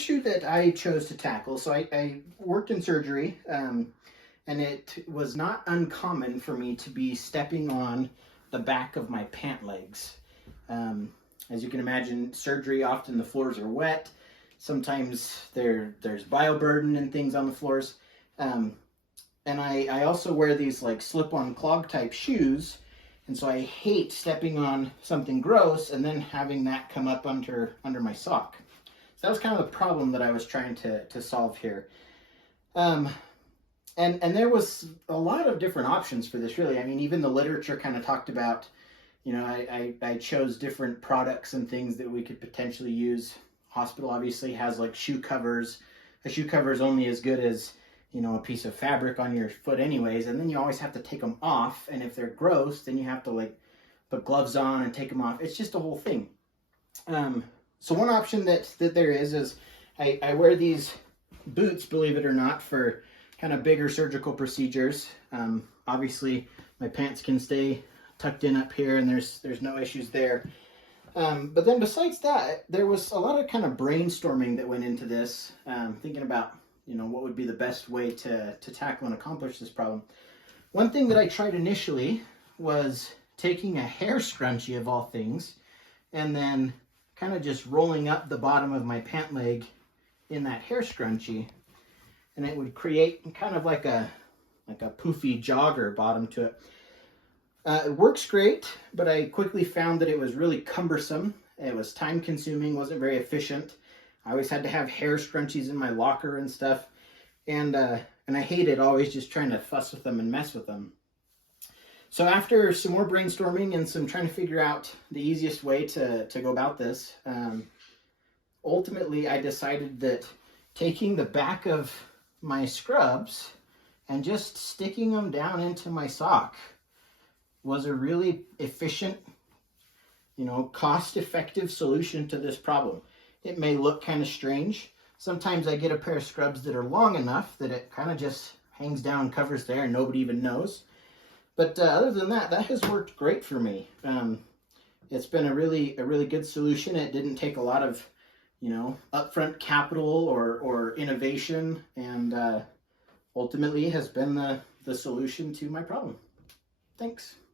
issue that I chose to tackle. So I worked in surgery, and it was not uncommon for me to be stepping on the back of my pant legs. As you can imagine, surgery, often the floors are wet. Sometimes there's bioburden and things on the floors. And I also wear these like slip-on clog type shoes. And so I hate stepping on something gross and then having that come up under my sock. So that was kind of the problem that I was trying to solve here. And there was a lot of different options for this, really. I mean, even the literature kind of talked about, you know, I chose different products and things that we could potentially use. Hospital obviously has like shoe covers. A shoe cover is only as good as, you know, a piece of fabric on your foot anyways, and then you always have to take them off, and if they're gross, then you have to like put gloves on and take them off. It's just a whole thing. So one option that there is I wear these boots, believe it or not, for kind of bigger surgical procedures. Obviously my pants can stay tucked in up here and there's no issues there. But then besides that, there was a lot of kind of brainstorming that went into this, thinking about, you know, what would be the best way to tackle and accomplish this problem. One thing that I tried initially was taking a hair scrunchie, of all things, and then kind of just rolling up the bottom of my pant leg in that hair scrunchie, and it would create kind of like a poofy jogger bottom to it. It works great, but I quickly found that it was really cumbersome. It was time consuming, wasn't very efficient. I always had to have hair scrunchies in my locker and stuff. And I hated always just trying to fuss with them and mess with them. So after some more brainstorming and some trying to figure out the easiest way to go about this, ultimately I decided that taking the back of my scrubs and just sticking them down into my sock was a really efficient, you know, cost-effective solution to this problem. It may look kind of strange. Sometimes I get a pair of scrubs that are long enough that it kind of just hangs down, covers there, and nobody even knows. But other than that, that has worked great for me. It's been a really good solution. It didn't take a lot of, you know, upfront capital or innovation, and ultimately has been the solution to my problem. Thanks.